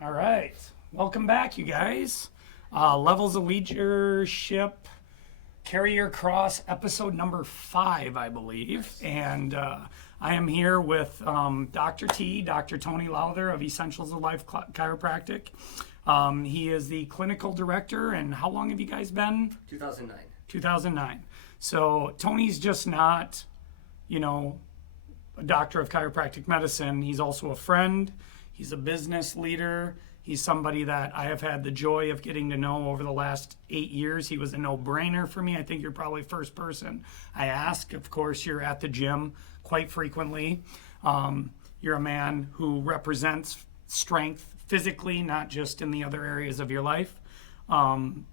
All right. Welcome back, you guys. Levels of Leadership Carrier Cross, episode number 5, I believe. And I am here with Dr. T, Dr. Tony Lawther of Essentials of Life Chiropractic. He is the clinical director. And how long have you guys been? 2009. 2009. So Tony's just not, a doctor of chiropractic medicine. He's also a friend. He's a business leader. He's somebody that I have had the joy of getting to know over the last 8 years. He was a no-brainer for me. I think you're probably the first person I ask. Of course, you're at the gym quite frequently. You're a man who represents strength physically, not just in the other areas of your life. And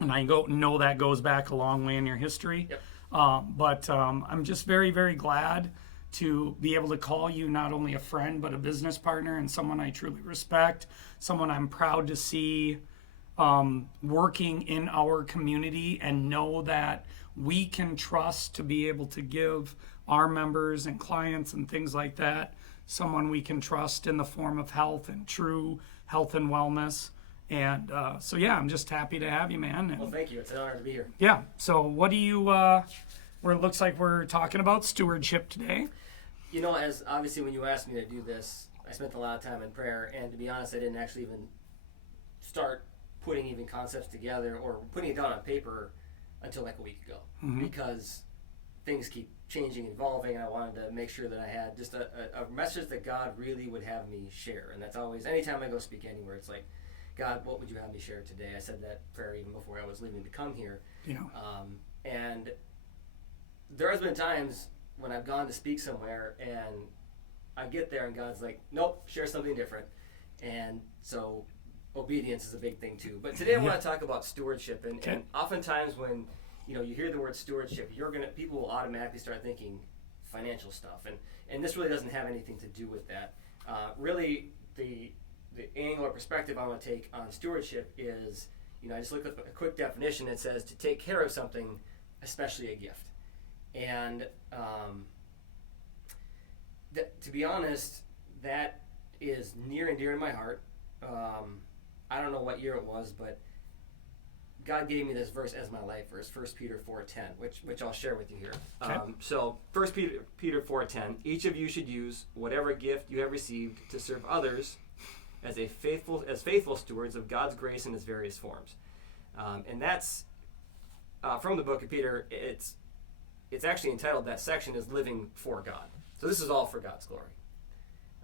I know that goes back a long way in your history. Yep. But I'm just very, very glad to be able to call you not only a friend, but a business partner and someone I truly respect, someone I'm proud to see working in our community and know that we can trust to be able to give our members and clients and things like that, someone we can trust in the form of health and true health and wellness. And so, yeah, I'm just happy to have you, man. And, Well, thank you. It's an honor to be here. yeah. So what do you, where it looks like we're talking about stewardship today. As obviously when you asked me to do this, I spent a lot of time in prayer, and to be honest, I didn't actually even start putting even concepts together or putting it down on paper until like a week ago, because things keep changing, evolving, and I wanted to make sure that I had just a message that God really would have me share. And that's always, anytime I go speak anywhere, it's like, God, what would you have me share today? I said that prayer even before I was leaving to come here. Yeah. And there has been times when I've gone to speak somewhere and I get there and God's like, nope, share something different. And so obedience is a big thing too. But today I want to talk about stewardship. And oftentimes when you hear the word stewardship, people will automatically start thinking financial stuff. And this really doesn't have anything to do with that. Really, the angle or perspective I want to take on stewardship is, I just looked up a quick definition. It says to take care of something, especially a gift. And to be honest, that is near and dear to my heart. I don't know what year it was, but God gave me this verse as my life verse, 1 Peter 4:10, which I'll share with you here. Okay. So 1 Peter 4:10, each of you should use whatever gift you have received to serve others as faithful stewards of God's grace in its various forms. And that's from the book of Peter. It's actually entitled, that section is Living for God. So this is all for God's glory.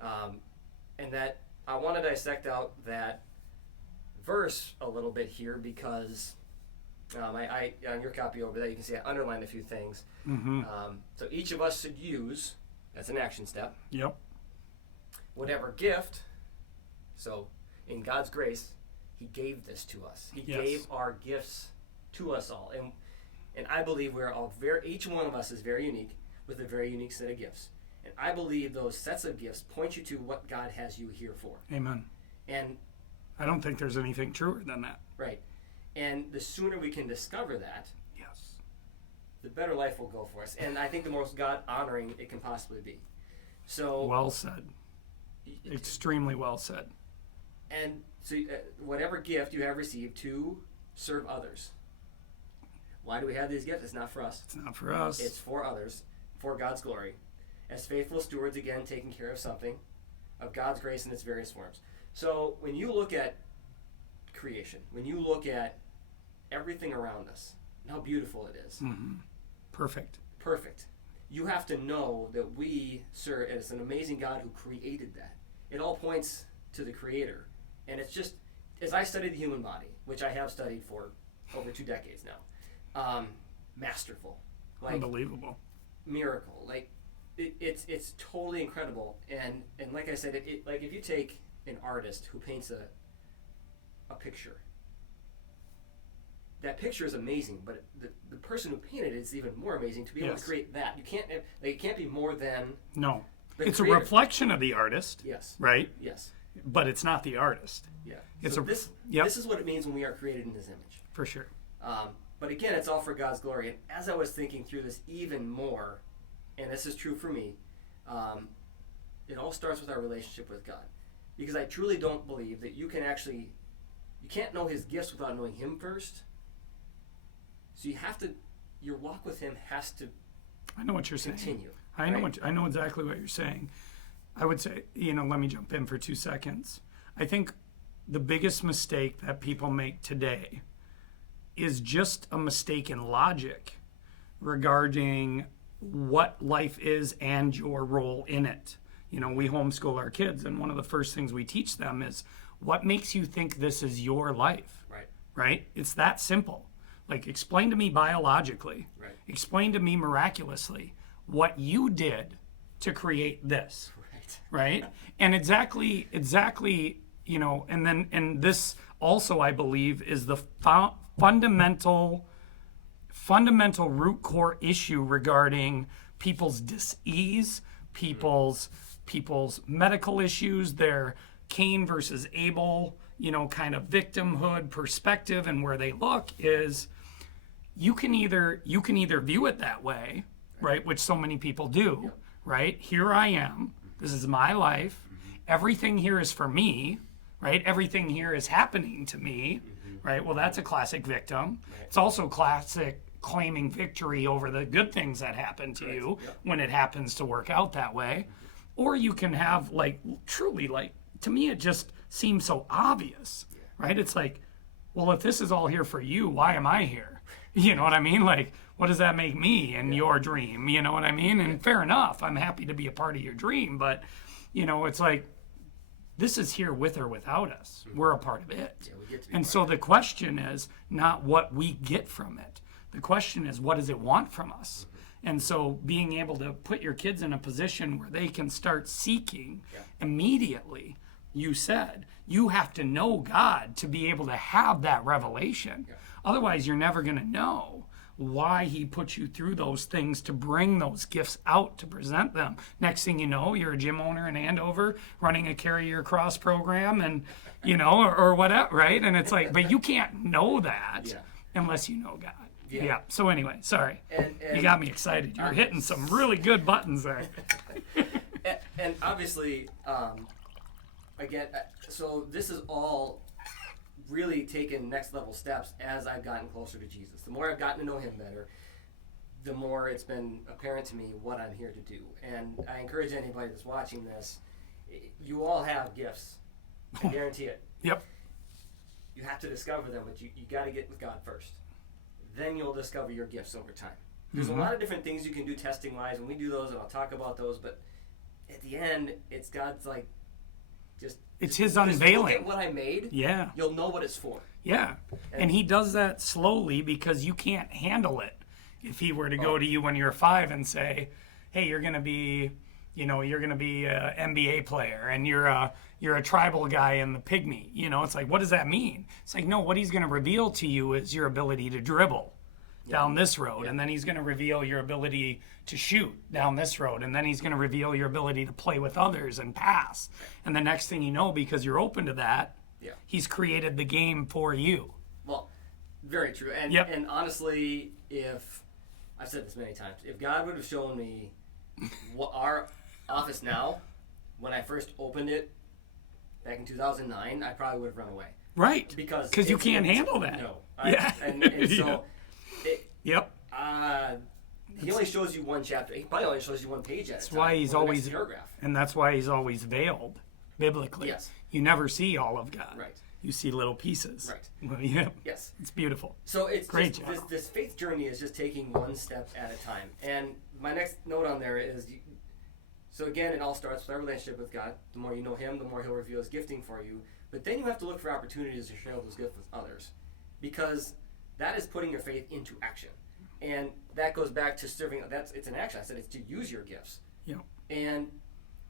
And that I want to dissect out that verse a little bit here because I on your copy over there, you can see I underlined a few things. So each of us should use, that's an action step, Yep. whatever gift. So in God's grace, He gave this to us. He gave our gifts to us all. And I believe we're all each one of us is very unique with a very unique set of gifts. And I believe those sets of gifts point you to what God has you here for. Amen. And I don't think there's anything truer than that. right. And the sooner we can discover that, Yes. the better life will go for us. And I think the most God honoring it can possibly be. So Well said. Extremely well said. And so whatever gift you have received to serve others. Why do we have these gifts? It's not for us. It's not for us. It's for others, for God's glory. As faithful stewards, again, taking care of something, of God's grace in its various forms. So when you look at creation, when you look at everything around us, and how beautiful it is. Perfect. Perfect. You have to know that we serve as an amazing God who created that. It all points to the Creator. And it's just, as I studied the human body, which I have studied for over 2 decades now, masterful, like Unbelievable. miracle, like it's totally incredible. And like I said, like if you take an artist who paints a picture, that picture is amazing, but the person who painted it is even more amazing to be able to create that. You can't, it can't be more than No. It's creator. a reflection of the artist. Yes. Right? Yes. But it's not the artist. Yeah. It's So a- this yep. this is what it means when we are created in His image. For sure. But again, it's all for God's glory. And as I was thinking through this even more, and this is true for me, it all starts with our relationship with God. because I truly don't believe that you can't know his gifts without knowing him first. So your walk with him has to I know what you're saying. continue. I know exactly what you're saying. I would say, let me jump in for 2 seconds. I think the biggest mistake that people make today is just a mistake in logic regarding what life is and your role in it. We homeschool our kids, and one of the first things we teach them is what makes you think this is your life, right? It's that simple. Like, explain to me biologically, explain to me miraculously what you did to create this, right? And exactly, and this also, I believe, is the fundamental root core issue regarding people's dis-ease, people's medical issues, their Cain versus Abel, kind of victimhood perspective, and where they look is you can either view it that way, right, which so many people do, right? Here I am. This is my life. Everything here is for me, right? Everything here is happening to me, right? Well, that's a classic victim. It's also classic claiming victory over the good things that happen to you when it happens to work out that way. Or you can have, truly, to me, it just seems so obvious, right? It's like, well, if this is all here for you, why am I here? You know what I mean? Like, what does that make me in your dream? You know what I mean? And fair enough, I'm happy to be a part of your dream, but, it's like, this is here with or without us. We're a part of it. Yeah, we get to be And part so of the question is not what we get from it. The question is, what does it want from us? And so being able to put your kids in a position where they can start seeking immediately, you said, you have to know God to be able to have that revelation. Otherwise, you're never going to know why he put you through those things to bring those gifts out, to present them. Next thing you know, you're a gym owner in Andover running a Carry Your Cross program and, or whatever, right? And it's like, but you can't know that unless you know God. Yeah. So anyway, sorry. And you got me excited. You're hitting some really good buttons there. and obviously, again, so this is all really taken next level steps as I've gotten closer to Jesus. The more I've gotten to know him better, the more it's been apparent to me what I'm here to do. And I encourage anybody that's watching this, you all have gifts. I guarantee it. Yep. You have to discover them, but you got to get with God first. Then you'll discover your gifts over time. There's a lot of different things you can do testing-wise, and we do those, and I'll talk about those, but at the end, it's God's it's his unveiling. Look at what I made. Yeah. You'll know what it's for. Yeah. And he does that slowly because you can't handle it. If he were to go to you when you're 5 and say, hey, you're going to be, an NBA player and you're a tribal guy in the pygmy, it's like, what does that mean? It's like, no, what he's going to reveal to you is your ability to dribble down this road. And then he's going to reveal your ability to shoot down this road. And then he's going to reveal your ability to play with others and pass. And the next thing you know, because you're open to that, he's created the game for you. Well, very true. And and honestly, if I've said this many times, if God would have shown me what our office now, when I first opened it back in 2009, I probably would have run away. Right. Because you can't handle that. No. And so he only shows you one chapter. He probably only shows you one page at a time. That's why he's always paragraph. And that's why he's always veiled biblically. Yes. You never see all of God. Right. You see little pieces. Right. Well, yeah. Yes. It's beautiful. So it's great just, this faith journey is just taking one step at a time. And my next note on there is, so again, it all starts with our relationship with God. The more you know him, the more he'll reveal his gifting for you. But then you have to look for opportunities to share those gifts with others, because that is putting your faith into action. And that goes back to serving. It's an action. I said it's to use your gifts. Yeah. And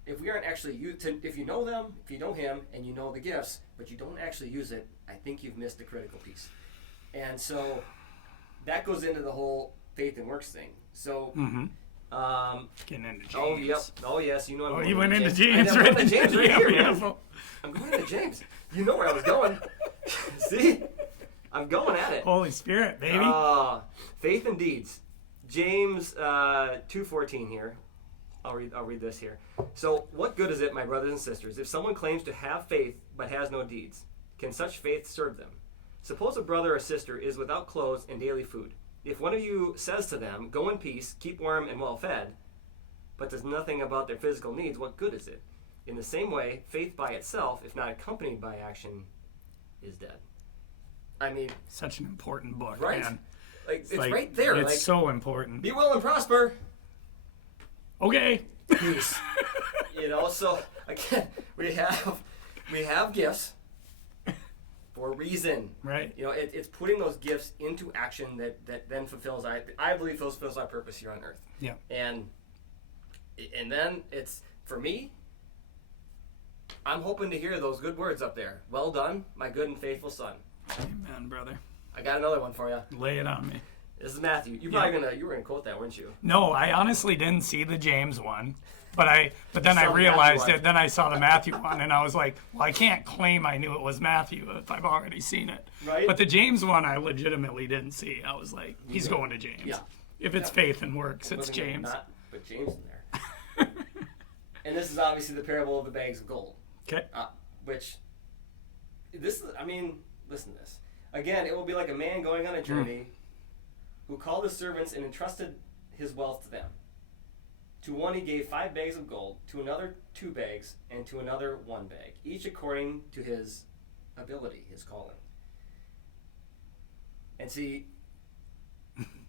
if we aren't actually if you know them, if you know him, and you know the gifts, but you don't actually use it, I think you've missed a critical piece. And so that goes into the whole faith and works thing. So. Getting into James. Oh yep. Oh yes. You know. You went into James, right? I'm going to James right here. Yeah. I'm going into James. You know where I was going. See, I'm going at it. Holy Spirit, baby. Faith and deeds. James 2:14 here. I'll read this here. So, what good is it, my brothers and sisters, if someone claims to have faith but has no deeds? Can such faith serve them? Suppose a brother or sister is without clothes and daily food. If one of you says to them, "Go in peace, keep warm and well fed," but does nothing about their physical needs, what good is it? In the same way, faith by itself, if not accompanied by action, is dead. I mean, Such an important book, right? man. Like, it's right there. It's like, so important. be well and prosper. Okay. Peace. So again, we have gifts for a reason. Right. It's putting those gifts into action that then fulfills, I believe, fulfills our purpose here on earth. Yeah. And then it's, for me, I'm hoping to hear those good words up there. Well done, my good and faithful son. Amen, brother. I got another one for you. Lay it on me. This is Matthew. You were gonna quote that, weren't you? No, I honestly didn't see the James one, but then I saw the realized Matthew it. Then I saw the Matthew one, and I was like, well, I can't claim I knew it was Matthew if I've already seen it. Right. But the James one, I legitimately didn't see. I was like, he's going to James. Yeah. If it's faith and works, it's Wasn't James. Not, but James in there. And this is obviously the parable of the bags of gold. Okay. Which, listen to this. Again, it will be like a man going on a journey who called his servants and entrusted his wealth to them. To one he gave 5 bags of gold, to another 2 bags, and to another 1 bag, each according to his ability, his calling. And see,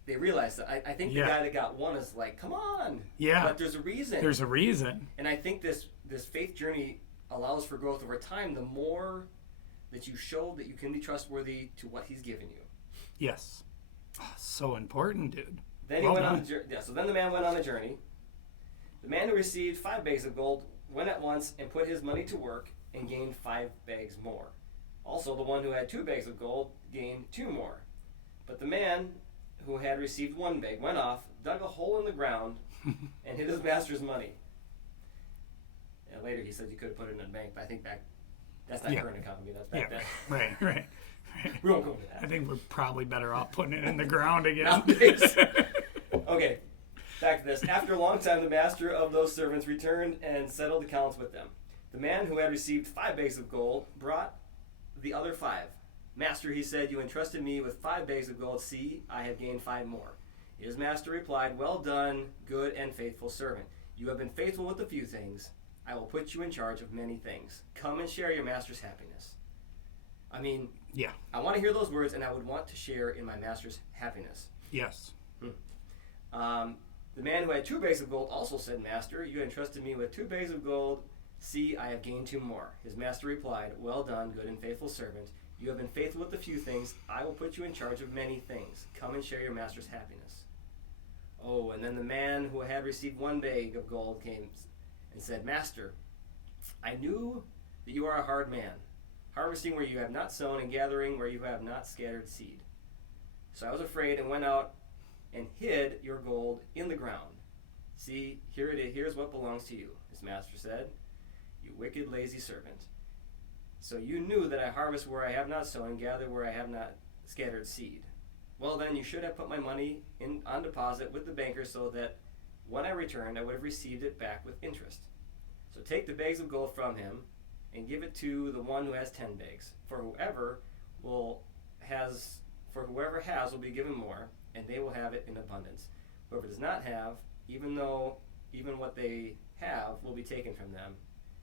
they realized that. I think the guy that got 1 is like, come on. Yeah. But there's a reason. There's a reason. And I think this faith journey allows for growth over time the more that you show that you can be trustworthy to what he's given you. Yes. Oh, so important, dude. Then Well he went done. on the journey. Yeah, so then the man went on a journey. The man who received 5 bags of gold went at once and put his money to work and gained 5 bags more. Also, the one who had 2 bags of gold gained 2 more. But the man who had received 1 bag went off, dug a hole in the ground, and hid his master's money. And later he said you could have put it in a bank, but I think that's not current economy. That's back then. Right. We won't go into that. I think we're probably better off putting it in the ground again. Nowadays. Okay, back to this. After a long time, the master of those servants returned and settled accounts with them. The man who had received 5 bags of gold brought the other 5. Master, he said, you entrusted me with 5 bags of gold. See, I have gained 5 more. His master replied, well done, good and faithful servant. You have been faithful with a few things. I will put you in charge of many things. Come and share your master's happiness. I mean, Yeah. I want to hear those words, and I would want to share in my master's happiness. Yes. The man who had 2 bags of gold also said, Master, you entrusted me with 2 bags of gold. See, I have gained 2 more. His master replied, well done, good and faithful servant. You have been faithful with a few things. I will put you in charge of many things. Come and share your master's happiness. Oh, and then the man who had received 1 bag of gold came and said, Master, I knew that you are a hard man, harvesting where you have not sown and gathering where you have not scattered seed. So I was afraid and went out and hid your gold in the ground. See, here it is. Here's what belongs to you, his master said. You wicked, lazy servant. So you knew that I harvest where I have not sown and gather where I have not scattered seed. Well, then you should have put my money on deposit with the banker so that when I returned, I would have received it back with interest. So take the bags of gold from him and give it to the one who has 10 bags. For whoever has will be given more, and they will have it in abundance. Whoever does not have, even what they have will be taken from them.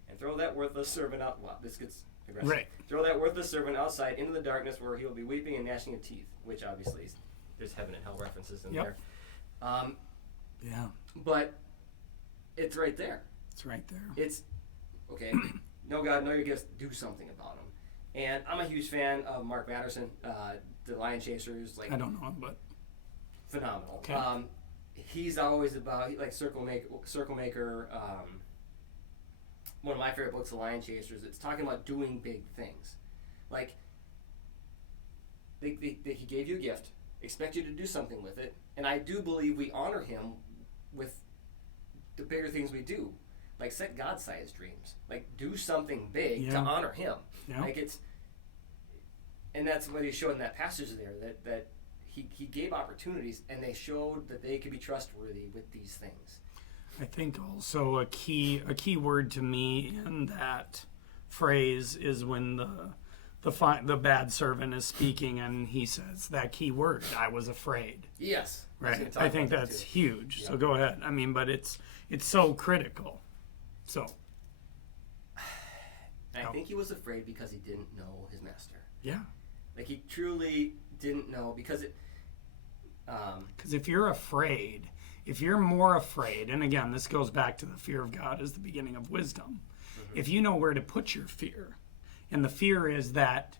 And throw that worthless servant out. Wow, this gets aggressive. Right. Throw that worthless servant outside into the darkness where he will be weeping and gnashing of teeth, which obviously there's heaven and hell references in there. Yeah. But it's right there. It's right there. It's, okay, know God, know your gifts, do something about them. And I'm a huge fan of Mark Batterson, the Lion Chasers. Like, I don't know him, but phenomenal. Okay. He's always about, like, Circle Maker. One of my favorite books, The Lion Chasers. It's talking about doing big things. Like, he gave you a gift, expect you to do something with it, and I do believe we honor him with the bigger things we do. Like, set God-sized dreams. Like, do something big to honor him. Yeah. Like, and that's what he showed in that passage there, that he gave opportunities, and they showed that they could be trustworthy with these things. I think also a key word to me in that phrase is when the bad servant is speaking and he says that key word, I was afraid. Yes. Right. I think that's huge. Yeah. So go ahead. I mean, but it's so critical. So. I think he was afraid because he didn't know his master. Yeah. Like he truly didn't know because if you're afraid, if you're more afraid, and again, this goes back to the fear of God as the beginning of wisdom. Mm-hmm. If you know where to put your fear, and the fear is that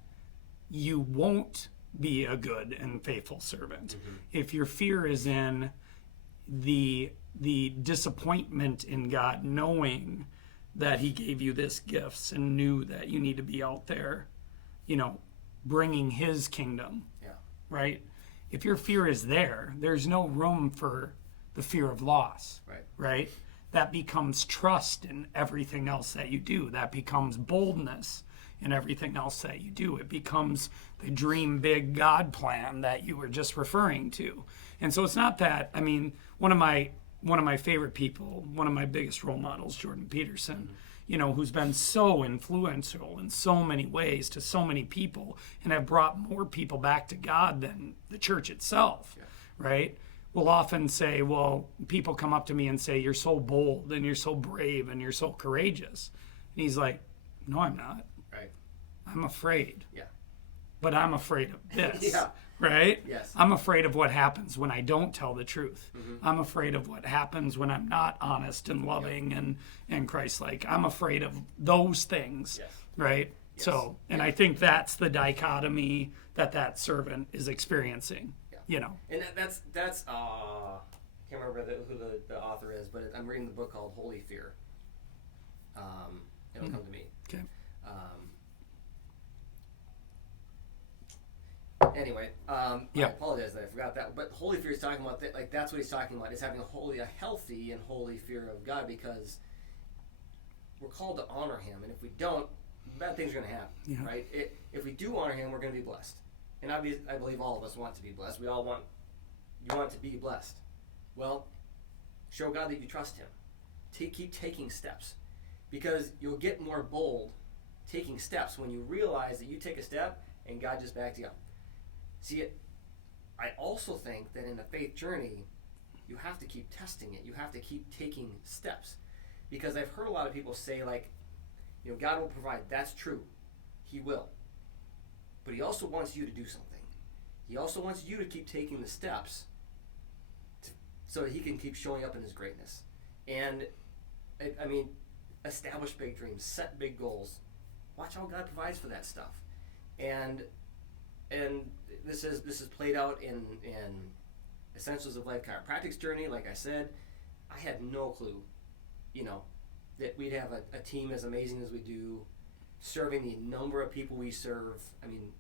you won't be a good and faithful servant. Mm-hmm. If your fear is in the disappointment in God, knowing that he gave you this gifts and knew that you need to be out there, bringing his kingdom. Yeah. Right? If your fear is there, there's no room for the fear of loss. Right. Right? That becomes trust in everything else that you do. That becomes boldness in everything else that you do. It becomes the dream big God plan that you were just referring to. And so it's not that, I mean, one of my favorite people, one of my biggest role models, Jordan Peterson, who's been so influential in so many ways to so many people and have brought more people back to God than the church itself, right? Will often say, well, people come up to me and say, you're so bold and you're so brave and you're so courageous. And he's like, no, I'm not. Right. I'm afraid. Yeah. But I'm afraid of this. Yeah. Right? Yes. I'm afraid of what happens when I don't tell the truth. Mm-hmm. I'm afraid of what happens when I'm not honest and loving and Christ-like. I'm afraid of those things. Yes. Right? Yes. So, and I think that's the dichotomy that servant is experiencing. Yeah. And that's I can't remember who the author is, but I'm reading the book called Holy Fear. It'll come to me. Okay. Anyway, I apologize that I forgot that. But Holy Fear is talking about that. Like that's what he's talking about. Is having a healthy and holy fear of God, because we're called to honor Him, and if we don't, bad things are going to happen, right? If we do honor Him, we're going to be blessed, and I believe all of us want to be blessed. We all want to be blessed. Well, show God that you trust Him. Keep taking steps, because you'll get more bold taking steps when you realize that you take a step and God just backs you up. See, I also think that in the faith journey, you have to keep testing it. You have to keep taking steps. Because I've heard a lot of people say, like, God will provide. That's true. He will. But He also wants you to do something. He also wants you to keep taking the steps so that He can keep showing up in His greatness. And, I mean, establish big dreams. Set big goals. Watch how God provides for that stuff. And this is played out in Essentials of Life Chiropractic's journey. Like I said, I had no clue, that we'd have a team as amazing as we do, serving the number of people we serve. I mean,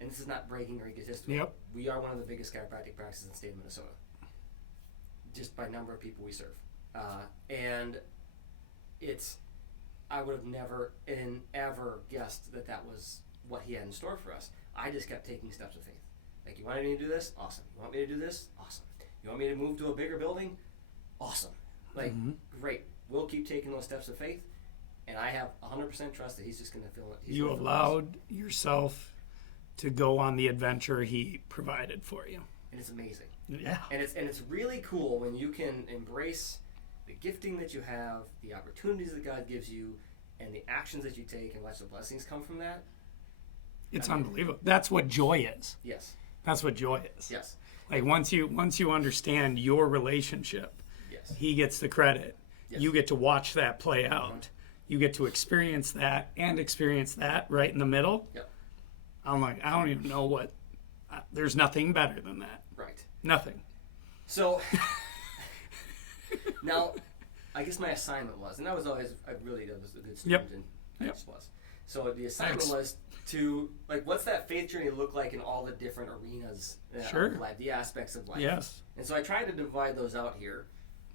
and this is not bragging or egotistical. Yep. We are one of the biggest chiropractic practices in the state of Minnesota, just by number of people we serve. And I would have never and ever guessed that was what He had in store for us. I just kept taking steps of faith. Like, you want me to do this? Awesome. You want me to do this? Awesome. You want me to move to a bigger building? Awesome. Like, great. We'll keep taking those steps of faith, and I have 100% trust that He's just going to fill it. You allowed yourself to go on the adventure He provided for you. And it's amazing. Yeah. And it's really cool when you can embrace the gifting that you have, the opportunities that God gives you, and the actions that you take, and watch the blessings come from that. It's unbelievable. That's what joy is. Yes. That's what joy is. Yes. Like once you understand your relationship, yes, He gets the credit. Yes. You get to watch that play out. You get to experience that and experience that right in the middle. Yep. I'm like, I don't even know what. There's nothing better than that. Right. Nothing. So now, I guess my assignment was, and I was always I was a good student, and I just was. So the assignment was to, like, what's that faith journey look like in all the different arenas of life, the aspects of life. Yes. And so I tried to divide those out here: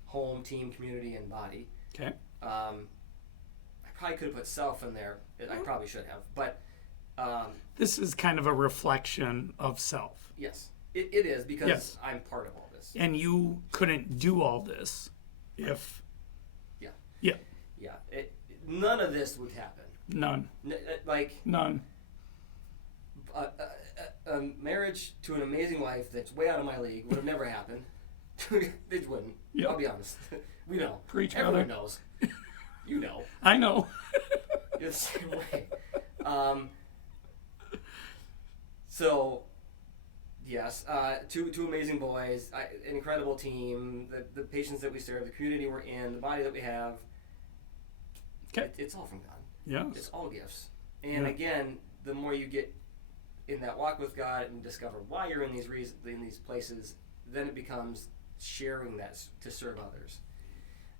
home, team, community, and body. Okay. I probably could have put self in there. I probably should have, but this is kind of a reflection of self. Yes, it is, because I'm part of all this. And you couldn't do all this if. Yeah. Yeah. Yeah. None of this would happen. None. Like None. a marriage to an amazing wife that's way out of my league would have never happened. It wouldn't. Yep. I'll be honest. We know. Preach, Everyone brother. knows. You know. I know. You're the same way. So, yes, two amazing boys, an incredible team, the patients that we serve, the community we're in, the body that we have. Okay. It's all from God. Yes. It's all gifts. And again, the more you get in that walk with God and discover why you're in these places, then it becomes sharing that to serve others.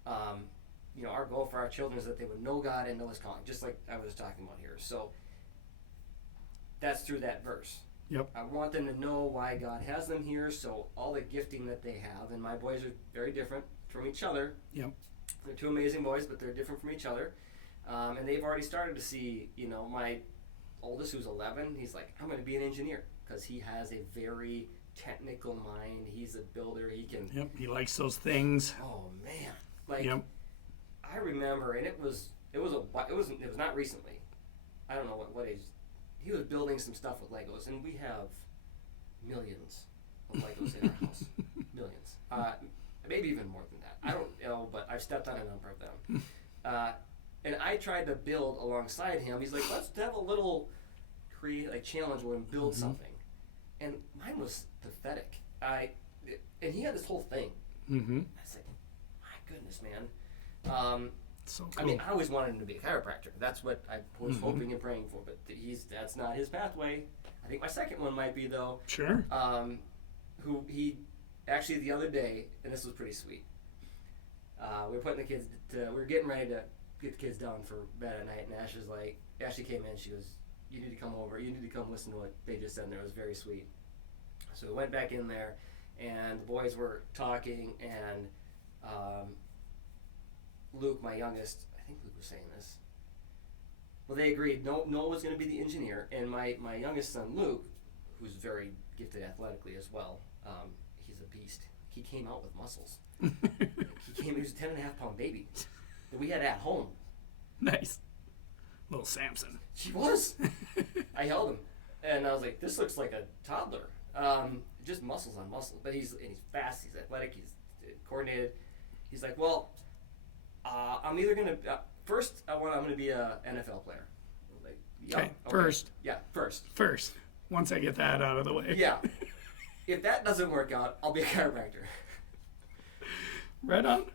Our goal for our children is that they would know God and know His calling, just like I was talking about here. So that's through that verse. Yep. I want them to know why God has them here, so all the gifting that they have, and my boys are very different from each other. Yep. They're two amazing boys, but they're different from each other. And they've already started to see, my oldest, who's 11, he's like, I'm going to be an engineer, because he has a very technical mind. He's a builder. He can. Yep. He likes those things. Oh man! Like Yep. I remember, and it was not recently. I don't know what age. He was building some stuff with Legos, and we have millions of Legos in our house. Millions. Maybe even more than that. I don't know, but I've stepped on a number of them. And I tried to build alongside him. He's like, let's have a little challenge where we build something. And mine was pathetic. And he had this whole thing. Mm-hmm. I said, my goodness, man. So cool. I mean, I always wanted him to be a chiropractor. That's what I was hoping and praying for. But that's not his pathway. I think my second one might be, though. Sure. Who he actually the other day, and this was pretty sweet. We were putting the kids we were getting ready to get the kids down for bed at night, and Ashley came in. She goes, "You need to come over. You need to come listen to what they just said." And it was very sweet. So we went back in there, and the boys were talking, and Luke, my youngest, I think Luke was saying this. Well, they agreed. Noah was going to be the engineer, and my youngest son Luke, who's very gifted athletically as well, he's a beast. He came out with muscles. He was a 10.5-pound baby that we had at home. Nice. Little Samson. She was. I held him, and I was like, "This looks like a toddler." Just muscles on muscles, but he's fast. He's athletic. He's coordinated. He's like, "Well, I'm either gonna first. I'm gonna be a NFL player." I was like, "Yeah, Okay. First. Yeah, first. First. Once I get that out of the way. Yeah. If that doesn't work out, I'll be a chiropractor." Right on.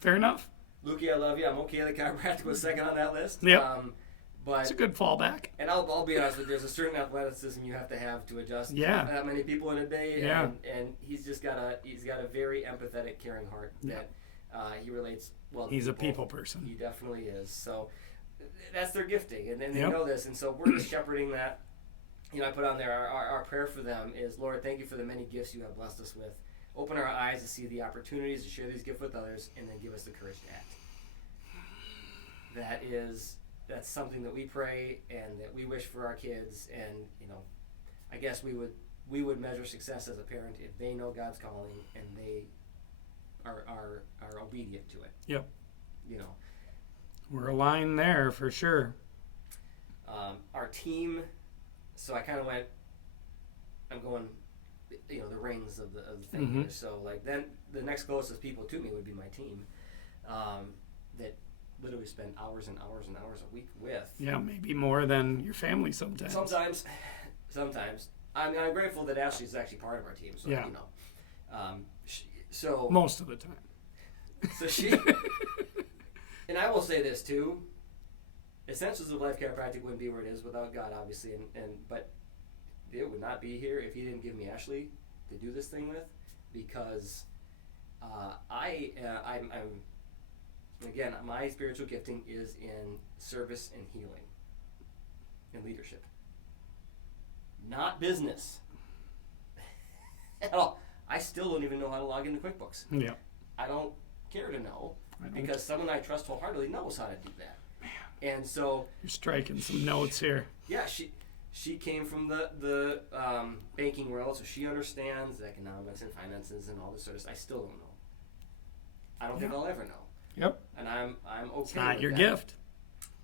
Fair enough. Lukey, I love you. I'm okay. The chiropractic was second on that list. Yep. But It's a good fallback. and I'll be honest with you, there's a certain athleticism you have to adjust that many people in a day. Yeah. And he's got a very empathetic, caring heart that he relates well to He's people. a people person. He definitely is. So that's their gifting, and they Yep. know this, and so we're just shepherding that. I put on there our prayer for them is, Lord, thank you for the many gifts you have blessed us with. Open our eyes to see the opportunities to share these gifts with others, and then give us the courage to act. That's something that we pray and that we wish for our kids, and I guess we would measure success as a parent if they know God's calling and they are obedient to it. Yep. You know. We're aligned there for sure. Our team. So I kind of went. I'm going. The reins of the thing here. So then the next closest people to me would be my team, that literally spend hours and hours and hours a week with. Yeah, maybe more than your family sometimes. Sometimes. I'm grateful that Ashley's actually part of our team. So Yeah. So most of the time. So she. And I will say this too. Essentials of Life Chiropractic wouldn't be where it is without God, obviously, but it would not be here if He didn't give me Ashley to do this thing with, because I'm again, my spiritual gifting is in service and healing and leadership, not business at all. I still don't even know how to log into QuickBooks. Yeah. I don't care to know, because someone I trust wholeheartedly knows how to do that. Man. And so you're striking some notes here. Yeah, she came from the banking world, so she understands economics and finances and all this sort of stuff. I still don't know. I don't think I'll ever know. Yep. And I'm okay It's not with your that. gift.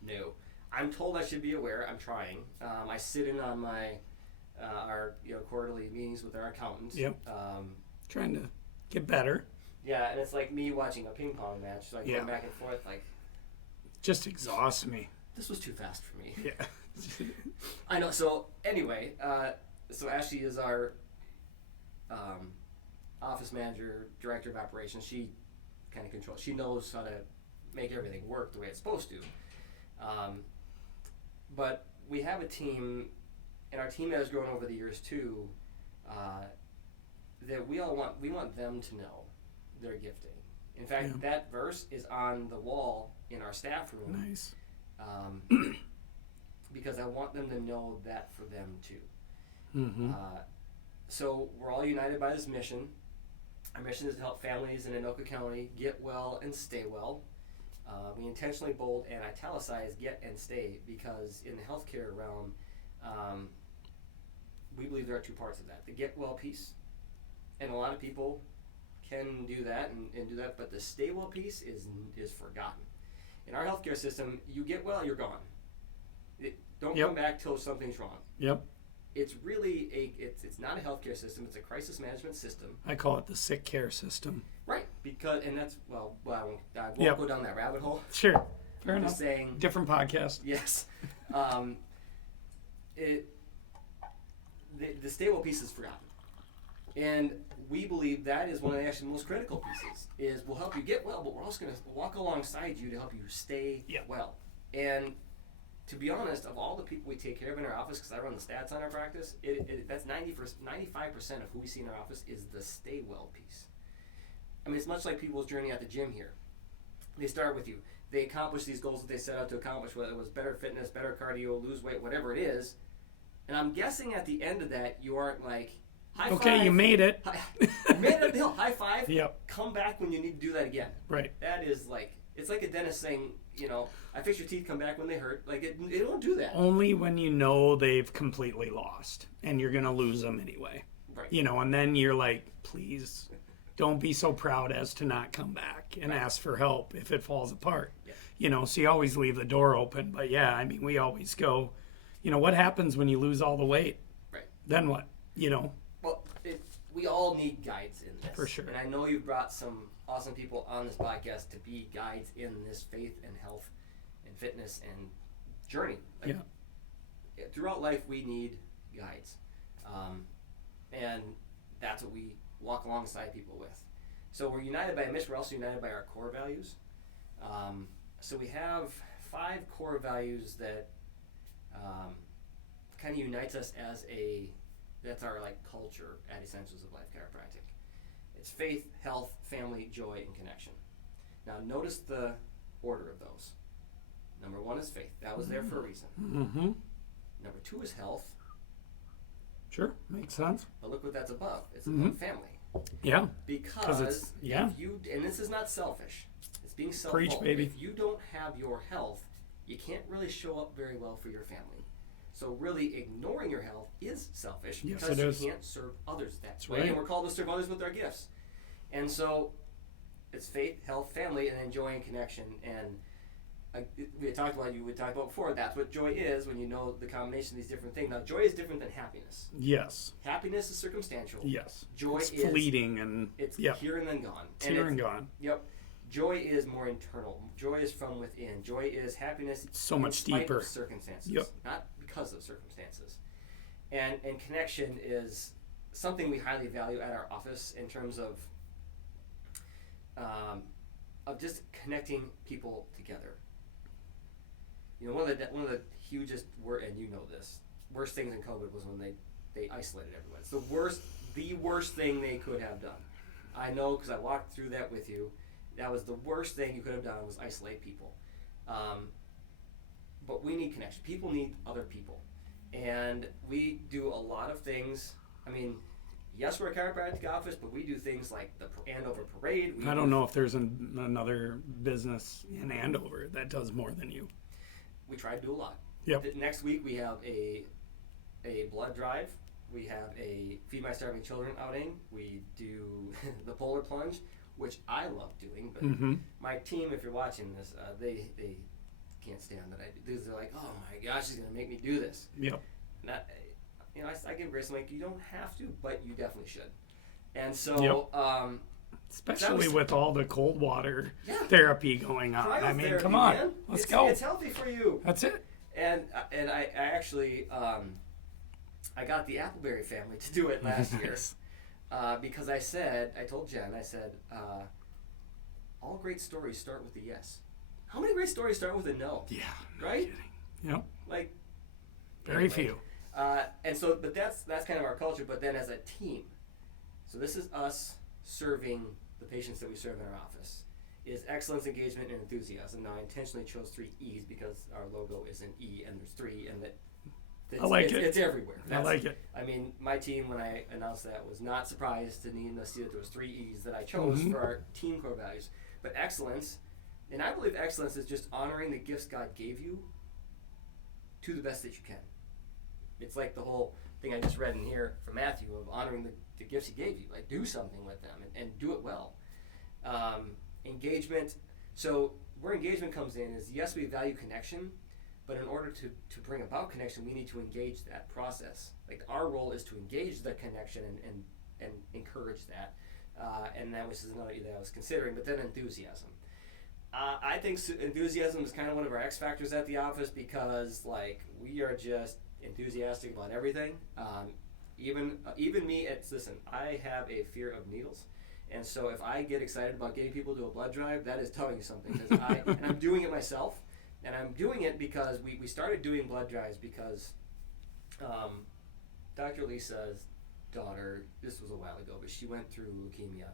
No. I'm told I should be aware. I'm trying. I sit in on our quarterly meetings with our accountants. Yep. Trying to get better. Yeah, and it's like me watching a ping pong match, so I go back and forth like. Just exhausts me. This was too fast for me. Yeah. I know. So anyway, so Ashley is our office manager, director of operations. She kind of controls. She knows how to make everything work the way it's supposed to. But we have a team, and our team has grown over the years too. That we want them to know their gifting. In fact, that verse is on the wall in our staff room. Nice. Because I want them to know that for them too. Mm-hmm. So we're all united by this mission. Our mission is to help families in Anoka County get well and stay well. We intentionally bold and italicize get and stay because in the healthcare realm, we believe there are two parts of that. The get well piece, and a lot of people can do that and do that, but the stay well piece is forgotten. In our healthcare system, you get well, you're gone. Don't come back till something's wrong. Yep. It's really it's not a healthcare system. It's a crisis management system. I call it the sick care system. Right, and that's I won't go down that rabbit hole. Sure, fair I'm enough. just saying, Different podcast. yes, the stable piece is forgotten, and we believe that is one of the actually most critical pieces. Is we'll help you get well, but we're also going to walk alongside you to help you stay well. And to be honest, of all the people we take care of in our office, because I run the stats on our practice, that's 95% of who we see in our office is the stay well piece. I mean, it's much like people's journey at the gym here. They start with you. They accomplish these goals that they set out to accomplish, whether it was better fitness, better cardio, lose weight, whatever it is. And I'm guessing at the end of that, you aren't like, high five. Okay, you made it. You made it up the hill. High five. Yep. Come back when you need to do that again. Right. That is like, it's like a dentist saying, I fix your teeth, come back when they hurt. Like, it won't do that. Only when you know they've completely lost and you're going to lose them anyway. Right. And then you're like, please don't be so proud as to not come back and ask for help if it falls apart. Yeah. So you always leave the door open. But yeah, I mean, we always go, what happens when you lose all the weight? Right. Then what? Well, we all need guides in this. For sure. And I know you've brought some awesome people on this podcast to be guides in this faith and health and fitness and journey. Throughout life, we need guides. And that's what we walk alongside people with. So we're united by a mission. We're also united by our core values. So we have 5 core values that kind of unites us that's our culture at Essentials of Life Chiropractic. It's faith, health, family, joy, and connection. Now notice the order of those. Number 1 is faith. That was there for a reason. Mm-hmm. Number 2 is health. Sure, makes sense. But look what that's above. It's above family. Yeah. Because it's, if you, and this is not selfish, it's being self-full. Preach, baby. If you don't have your health, you can't really show up very well for your family. So really ignoring your health is selfish because you can't serve others that way. Right. And we're called to serve others with our gifts. And so it's faith, health, family, and then joy and connection. And we talked about before, that's what joy is when you know the combination of these different things. Now, joy is different than happiness. Yes. Happiness is circumstantial. Yes. Joy it's is fleeting and it's here and then gone. It's here and gone. Yep. Joy is more internal. Joy is from within. Joy is happiness. So much deeper. Of circumstances. Yep. Not because of circumstances. And connection is something we highly value at our office in terms of just connecting people together. One of the hugest worst things in COVID was when they isolated everyone. It's the worst thing they could have done. I know because I walked through that with you. That was the worst thing you could have done was isolate people. But we need connection. People need other people. And we do a lot of things. I mean, yes, we're a chiropractic office, but we do things like the Andover Parade. I don't know if there's another business in Andover that does more than you. We try to do a lot. Yep. Next week we have a blood drive. We have a Feed My Starving Children outing. We do the polar plunge. which I love doing. But Mm-hmm. my team, if you're watching this, they can't stand that I do this. They're like, oh my gosh, she's gonna make me do this. Yep. And I give grace. I'm like, you don't have to, but you definitely should. And so, Especially with all the cold water Yeah. therapy going on. I mean, come on, man. let's go. It's healthy for you. That's it. And I actually I got the Appleberry family to do it last year Nice. because I told Jen, I said, all great stories start with a yes. How many great stories start with a no? Yeah. No Right? kidding. Yep. Like Very few. And so, but that's kind of our culture. But then as a team, so this is us serving the patients that we serve in our office. Is excellence, engagement, and enthusiasm. Now, I intentionally chose 3 E's because our logo is an E and there's 3, and I like it. It's everywhere. I like it. I mean, my team, when I announced that, was not surprised to need to see that there was 3 E's that I chose for our team core values. But excellence, and I believe excellence is just honoring the gifts God gave you to the best that you can. It's like the whole thing I just read in here from Matthew of honoring the gifts he gave you. Like, do something with them and do it well. Engagement. So where engagement comes in is, yes, we value connection, but in order to bring about connection, we need to engage that process. Like, our role is to engage the connection and encourage that. And that was another that I was considering. But then enthusiasm. I think enthusiasm is kind of one of our X factors at the office because, like, we are just enthusiastic about everything. Even me, listen, I have a fear of needles. And so if I get excited about getting people to a blood drive, that is telling you something. And I'm doing it myself. And I'm doing it because we started doing blood drives because Dr. Lisa's daughter, this was a while ago, but she went through leukemia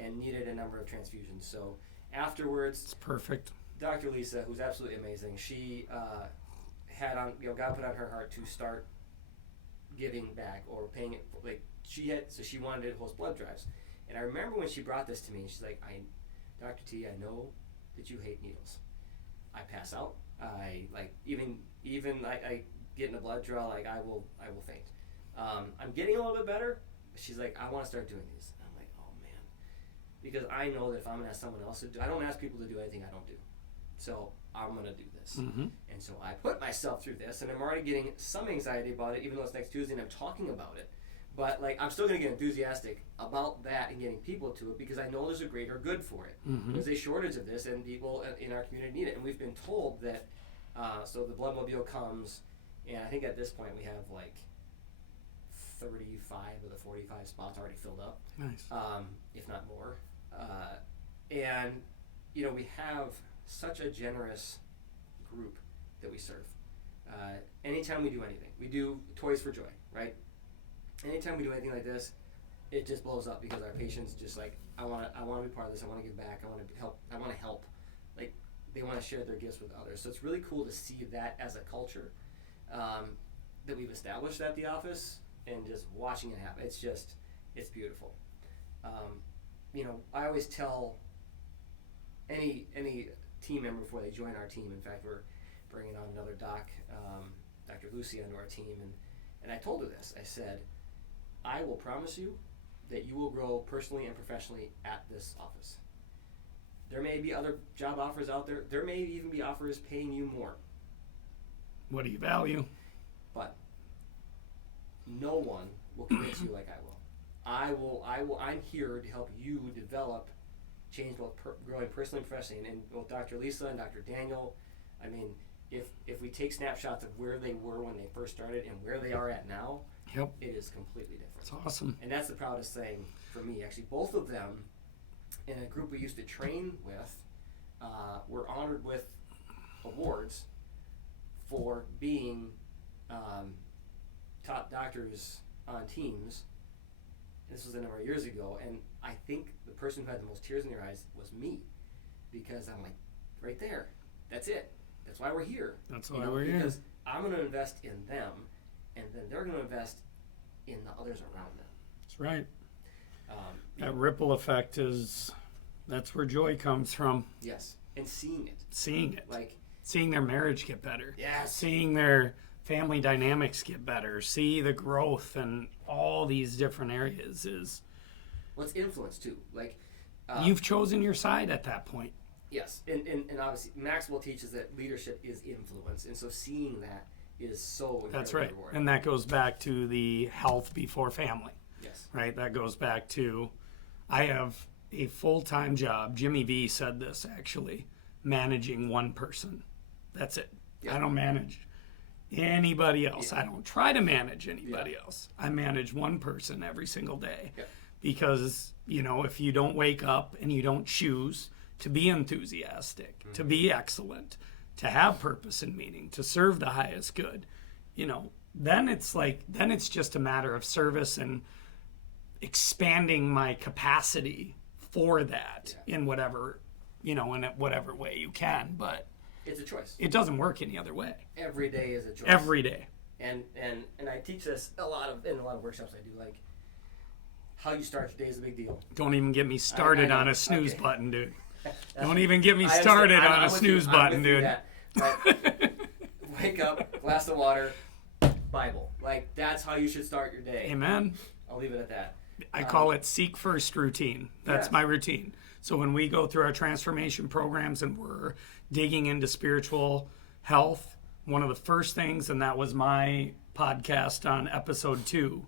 and needed a number of transfusions. So afterwards, It's perfect. Dr. Lisa, who's absolutely amazing, she had on, God put on her heart to start giving back or paying it. Like, she wanted to host blood drives. And I remember when she brought this to me, and she's like, Dr. T, I know that you hate needles. I pass out. I even I get in a blood draw, like I will faint. I'm getting a little bit better. She's like, I want to start doing these. And I'm like, oh man, because I know that if I'm gonna ask someone else to do, I don't ask people to do anything I don't do. So I'm gonna do this. And so I put myself through this, and I'm already getting some anxiety about it, even though it's next Tuesday and I'm talking about it. But like, I'm still gonna get enthusiastic about that and getting people to it because I know there's a greater good for it. There's a shortage of this, and people in our community need it. And we've been told that. So the bloodmobile comes, and I think at this point we have like 35 of the 45 spots already filled up. Nice. If not more. And we have such a generous group that we serve. Anytime we do anything, we do Toys for Joy, right? Anytime we do anything like this, it just blows up because our patients just like, I want to be part of this. I want to give back. I want to help. Like, they want to share their gifts with others. So it's really cool to see that as a culture that we've established at the office, and just watching it happen. It's beautiful. I always tell any team member before they join our team. In fact, we're bringing on another doc, Dr. Lucy, onto our team, and I told her this. I said, I will promise you that you will grow personally and professionally at this office. There may be other job offers out there. There may even be offers paying you more. What do you value? But no one will convince you like I will. I'm here to help you develop, change both growing personally and professionally. And both Dr. Lisa and Dr. Daniel, I mean, if we take snapshots of where they were when they first started and where they are at now, it is completely different. It's awesome. And that's the proudest thing for me. Actually, both of them, in a group we used to train with, were honored with awards for being top doctors on teams. This was a number of years ago, and I think the person who had the most tears in their eyes was me, because I'm like, right there, that's it. That's why we're here. That's why we're here. Because I'm going to invest in them, and then they're going to invest in the others around them. That's right. That ripple effect that's where joy comes from. Yes, and seeing it. Seeing their marriage get better. Yes. Seeing their family dynamics get better. See the growth in all these different areas is. Well, it's influence too. Like, You've chosen your side at that point. Yes, and obviously Maxwell teaches that leadership is influence, and so seeing that is so incredibly That's right. rewarding. And that goes back to the health before family. Yes. Right? That goes back to, I have a full-time job. Jimmy V said this, actually, managing one person. That's it. Yeah. I don't manage anybody else. Yeah. I don't try to manage anybody else. I manage one person every single day. Yeah. Because, if you don't wake up and you don't choose to be enthusiastic, to be excellent, to have purpose and meaning, to serve the highest good, then it's just a matter of service and expanding my capacity for that in whatever, in whatever way you can. But it's a choice. it doesn't work any other way. Every day is a choice. Every day. And I teach this in a lot of workshops I do. Like, how you start your day is a big deal. Don't even get me started I on a snooze okay. button, dude. Don't even get me I started understand. on I'm a with snooze you. button, dude. But wake up, glass of water, Bible. Like, that's how you should start your day. Amen. I'll leave it at that. I call it seek first routine. That's Yes. my routine. So when we go through our transformation programs and we're digging into spiritual health, one of the first things, and that was my podcast on episode 2,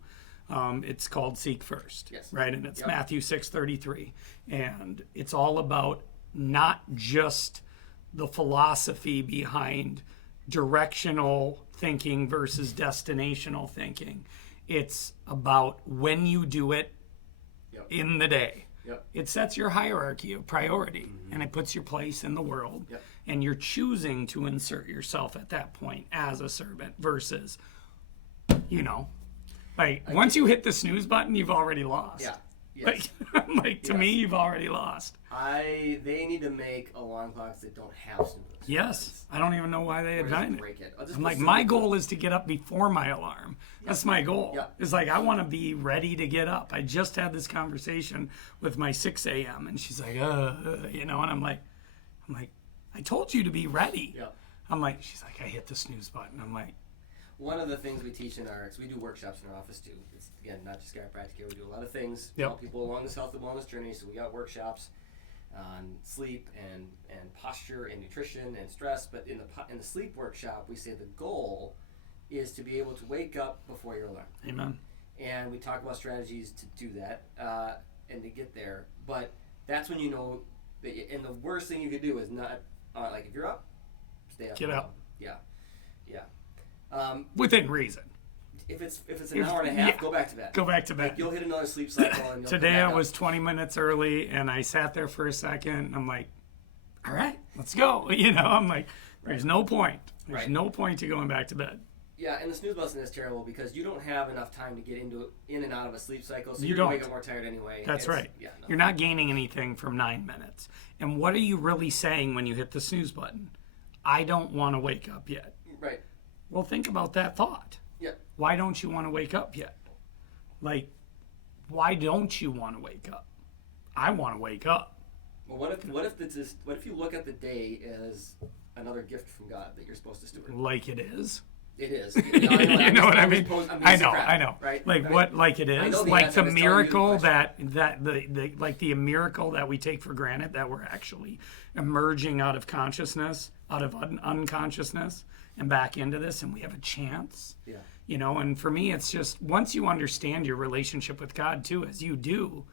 it's called Seek First, Yes. right? And it's Yep. Matthew 6:33. And it's all about not just the philosophy behind directional thinking versus destinational thinking. It's about when you do it Yep. in the day. Yep. It sets your hierarchy of priority and it puts your place in the world. Yep. And you're choosing to insert yourself at that point as a servant versus, once you hit the snooze button, you've already lost. Yeah. Yes. To me, you've already lost. They need to make alarm clocks that don't have snooze. Yes. I don't even know why they Or just designed it. break it. I'll just I'm put like, some- my goal is to get up before my alarm. That's my goal. Yeah. It's like, I want to be ready to get up. I just had this conversation with my 6 a.m. and she's like, and I'm like, I told you to be ready. Yeah. I'm like, she's like, I hit the snooze button. I'm like, One of the things we teach we do workshops in our office too. It's, again, not just chiropractic here. We do a lot of things to Yep. help people along this health and wellness journey. So we got workshops on sleep and posture and nutrition and stress. But in the sleep workshop, we say the goal is to be able to wake up before your alarm. amen. And we talk about strategies to do that and to get there. But that's when you know that. And the worst thing you could do is not like if you're up, stay up. Get up. Yeah. Within reason. If it's an hour and a half, yeah. go back to bed. Go back to bed. Like, you'll hit another sleep cycle. And you'll Today come I back was up. 20 minutes early and I sat there for a second. And I'm like, all right, let's go. I'm like, there's no point. There's Right. no point to going back to bed. Yeah, and the snooze button is terrible because you don't have enough time to get in and out of a sleep cycle, so You you're gonna don't. wake up more tired anyway. That's right. Yeah, no. You're not gaining anything from 9 minutes. And what are you really saying when you hit the snooze button? I don't want to wake up yet. Right. Well, think about that thought. Yeah. Why don't you want to wake up yet? Like, why don't you want to wake up? I want to wake up. Well, what if you look at the day as another gift from God that you're supposed to steward? Like it is. It is. You know what I mean? I know. Right. Like right. what? Like it I is. know the Like answer, the I'm just telling you the miracle question. that the miracle that we take for granted that we're actually emerging out of consciousness, out of unconsciousness, and back into this, and we have a chance. Yeah. And for me, it's just once you understand your relationship with God too, as you do,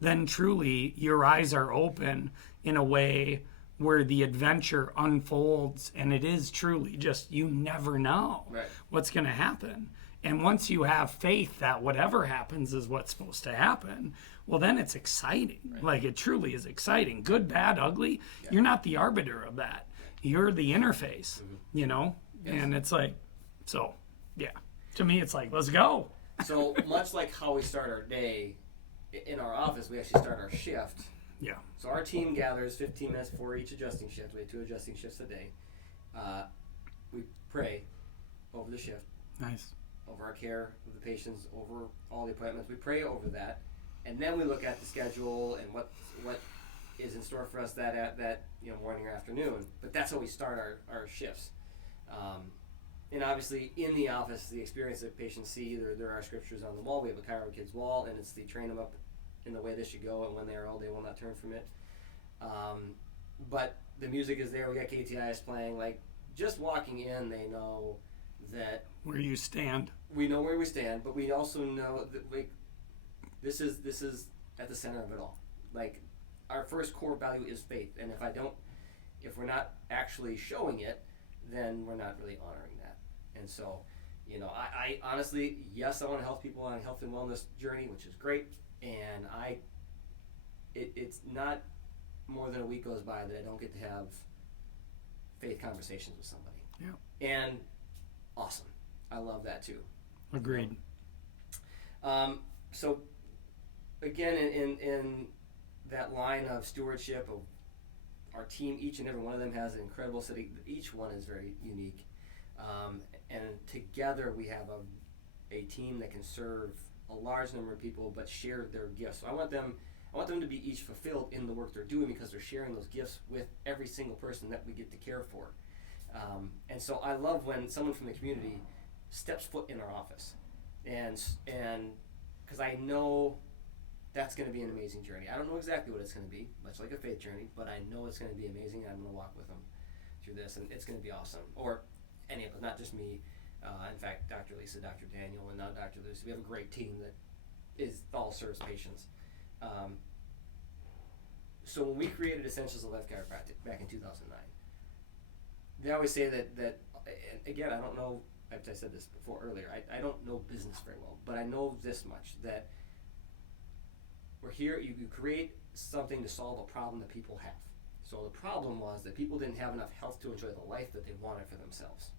then truly your eyes are open in a way where the adventure unfolds, and it is truly just you never know Right. what's going to happen. And once you have faith that whatever happens is what's supposed to happen, well, then it's exciting. Right. Like it truly is exciting. Good, bad, ugly. Yeah. You're not the arbiter of that. You're the interface, Yes. And it's like, so, yeah. To me, it's like, let's go. So much like how we start our day, in our office, we actually start our shift. Yeah. So our team gathers 15 minutes before each adjusting shift. We have 2 adjusting shifts a day. We pray over the shift, Nice. over our care of the patients, over all the appointments. We pray over that, and then we look at the schedule and what is in store for us that morning or afternoon. But that's how we start our shifts. And obviously, in the office, the experience that patients see, there are scriptures on the wall. We have a Chiro Kids wall, and it's the train them up in the way this should go, and when they are old, they will not turn from it. But the music is there. We got KTIS playing. Like, just walking in, they know that Where you stand. we know where we stand, but we also know that this is at the center of it all. Like, our first core value is faith, and if we're not actually showing it, then we're not really honoring that. And so, I honestly, yes, I want to help people on a health and wellness journey, which is great, and it's not more than a week goes by that I don't get to have faith conversations with somebody. Yeah. And awesome. I love that too. Agreed. So again, in that line of stewardship of our team, each and every one of them has an incredible city. Each one is very unique. And together we have a team that can serve a large number of people but share their gifts. So I want them to be each fulfilled in the work they're doing because they're sharing those gifts with every single person that we get to care for. And so I love when someone from the community steps foot in our office, and because I know that's going to be an amazing journey. I don't know exactly what it's going to be, much like a faith journey, but I know it's going to be amazing, and I'm going to walk with them through this, and it's going to be awesome. Or any of us, not just me. In fact, Dr. Lisa, Dr. Daniel, and now Dr. Lucy, we have a great team that all serves patients. So when we created Essentials of Life Chiropractic back in 2009, they always say that again, I don't know, I said this before earlier, I don't know business very well, but I know this much, that we're here, you create something to solve a problem that people have. So the problem was that people didn't have enough health to enjoy the life that they wanted for themselves.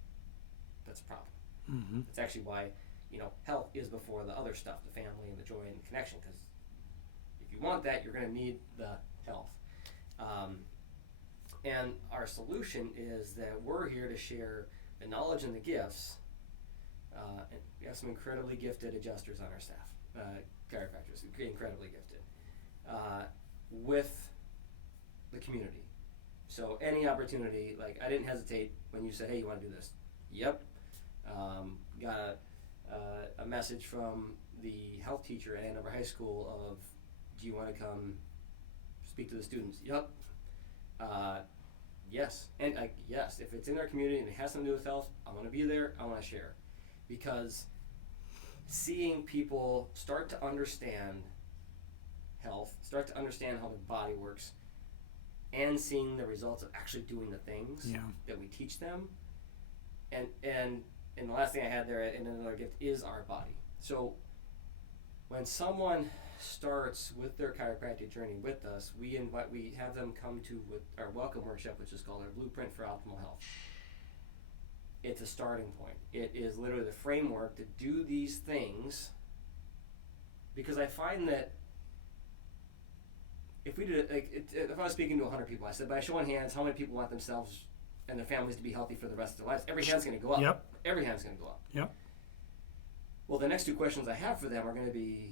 That's a problem. Mm-hmm. That's actually why, health is before the other stuff, the family and the joy and the connection, because if you want that, you're going to need the health. And our solution is that we're here to share the knowledge and the gifts. And we have some incredibly gifted adjusters on our staff, chiropractors, incredibly gifted, with the community. So any opportunity, like, I didn't hesitate when you said, hey, you want to do this? Yep. Got a message from the health teacher at Andover High School of, do you want to come speak to the students? Yep. Yes. And yes, if it's in our community and it has something to do with health, I want to be there. I want to share. Because seeing people start to understand health, start to understand how their body works, and seeing the results of actually doing the things that we teach them. And the last thing I had there, and another gift, is our body. So when someone starts with their chiropractic journey with us, we have them come to with our welcome workshop, which is called our Blueprint for Optimal Health. It's a starting point. It is literally the framework to do these things, because I find that if we did it, if I was speaking to 100 people, I said, by showing hands, how many people want themselves and their families to be healthy for the rest of their lives? Every hand's going to go up. Yep. Every hand's going to go up. Yep. Well, the next two questions I have for them are going to be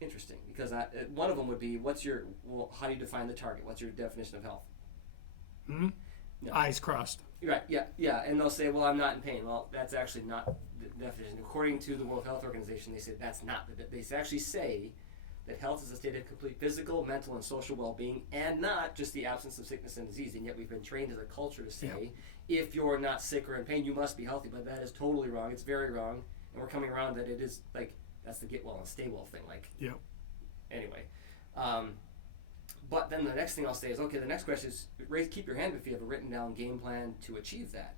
interesting, because one of them would be, how do you define the target? What's your definition of health? Mm-hmm. No. Eyes crossed. Right, yeah. And they'll say, well, I'm not in pain. Well, that's actually not the definition. According to the World Health Organization, they say that's not they actually say that health is a state of complete physical, mental, and social well-being, and not just the absence of sickness and disease. And yet we've been trained as a culture to say, if you're not sick or in pain, you must be healthy. But that is totally wrong. It's very wrong. And we're coming around that it is, like, that's the get well and stay well thing. Like, anyway. But then the next thing I'll say is, okay, the next question is, keep your hand if you have a written down game plan to achieve that.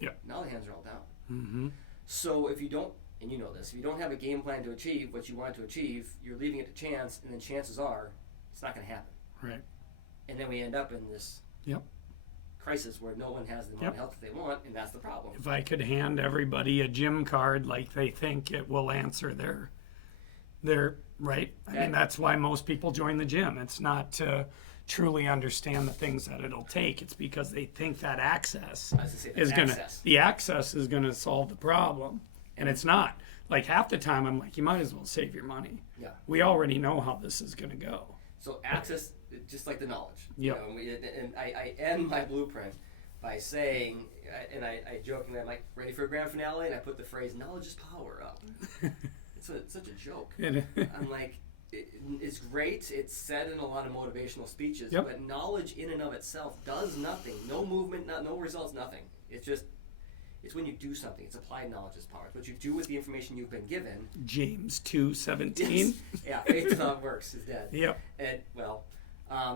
Yep. Now the hands are all down. Mm-hmm. So if you don't, and you know this, if you don't have a game plan to achieve what you want to achieve, you're leaving it to chance, and then chances are it's not going to happen. Right. And then we end up in this crisis where no one has the amount of health that they want, and that's the problem. If I could hand everybody a gym card like they think it will answer their right? I mean, that's why most people join the gym. It's not to truly understand the things that it'll take. It's because they think that access is going to solve the problem. And it's not. Like, half the time I'm like, you might as well save your money. Yeah. We already know how this is going to go. So access, just like the knowledge. Yep. And I end my blueprint by saying, and I jokingly, I'm like, ready for a grand finale? And I put the phrase, knowledge is power, up. such a joke. It- I'm like, it's great. It's said in a lot of motivational speeches, Yep. but knowledge in and of itself does nothing. No movement, no results, nothing. It's when you do something. It's applied knowledge is power. It's what you do with the information you've been given. James 2:17. Yeah, faith without works is dead. Yep. And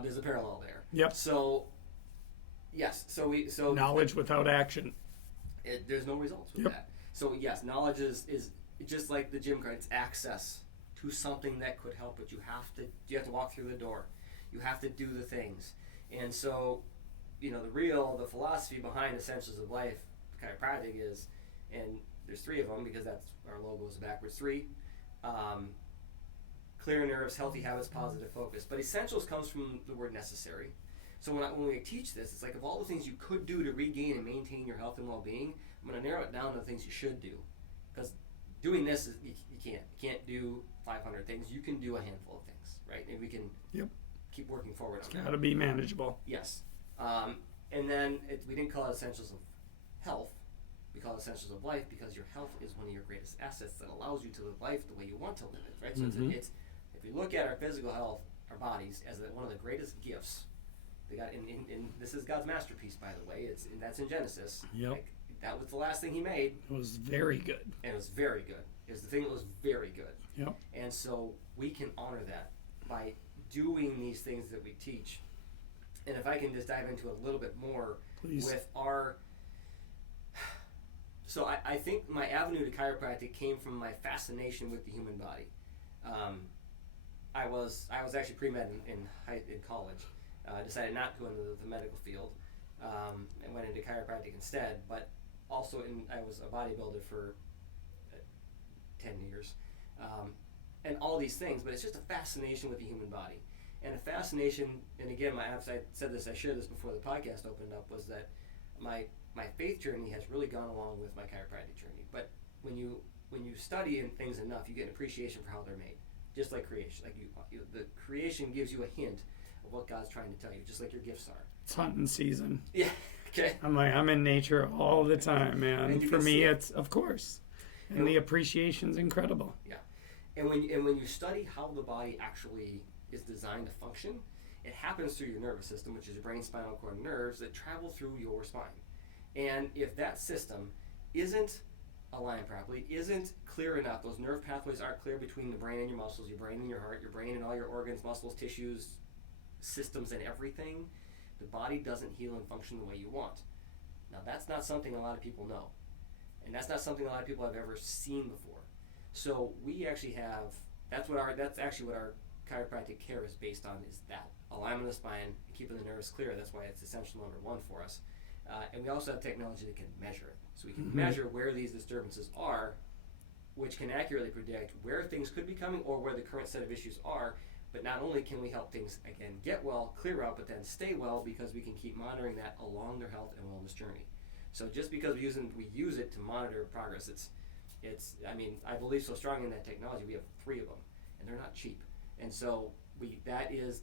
there's a parallel there. Yep. So, yes. So Knowledge without action. there's no results with Yep. that. So yes, knowledge is just like the gym card. It's access to something that could help, but you have to walk through the door. You have to do the things. And so, the philosophy behind Essentials of Life Chiropractic is, and there's 3 of them because that's our logo is backwards 3. Clear nerves, healthy habits, positive focus. But essentials comes from the word necessary. So when we teach this, it's like of all the things you could do to regain and maintain your health and well-being, I'm going to narrow it down to the things you should do. Because doing this, you can't do 500 things. You can do a handful of things, right? And we can keep working forward on that. Got to be manageable. Yes. And then we didn't call it Essentials of Health. We call it Essentials of Life because your health is one of your greatest assets that allows you to live life the way you want to live it, right? So it's if you look at our physical health, our bodies, as one of the greatest gifts. They got, and this is God's masterpiece, by the way. That's in Genesis. Yep. Like, that was the last thing He made. It was very good. And it was very good. It was the thing that was very good. Yep. And so we can honor that by doing these things that we teach. And if I can just dive into it a little bit more, Please. with our. So I think my avenue to chiropractic came from my fascination with the human body. I was actually pre-med in college. Decided not to go into the medical field and went into chiropractic instead. But also, I was a bodybuilder for 10 years, and all these things. But it's just a fascination with the human body, and a fascination. And again, I said this. I shared this before the podcast opened up. Was that my faith journey has really gone along with my chiropractic journey. But when you study things enough, you get an appreciation for how they're made. Just like creation, the creation gives you a hint of what God's trying to tell you, just like your gifts are. It's hunting season. Yeah. Okay. I'm in nature all the time, man. And you For can me, see it. it's of course, and the appreciation's incredible. Yeah. And when you study how the body actually is designed to function, it happens through your nervous system, which is your brain, spinal cord, and nerves that travel through your spine. And if that system isn't aligned properly, isn't clear enough, those nerve pathways aren't clear between the brain and your muscles, your brain and your heart, your brain and all your organs, muscles, tissues, systems, and everything, the body doesn't heal and function the way you want. Now, that's not something a lot of people know. And that's not something a lot of people have ever seen before. So we actually have, that's actually what our chiropractic care is based on, is that alignment of the spine, keeping the nerves clear. That's why it's essential number 1 for us. And we also have technology that can measure it. So we can measure where these disturbances are, which can accurately predict where things could be coming or where the current set of issues are. But not only can we help things, again, get well, clear out, but then stay well, because we can keep monitoring that along their health and wellness journey. So just because we use it to monitor progress, I believe so strong in that technology. We have 3 of them, and they're not cheap. And so that is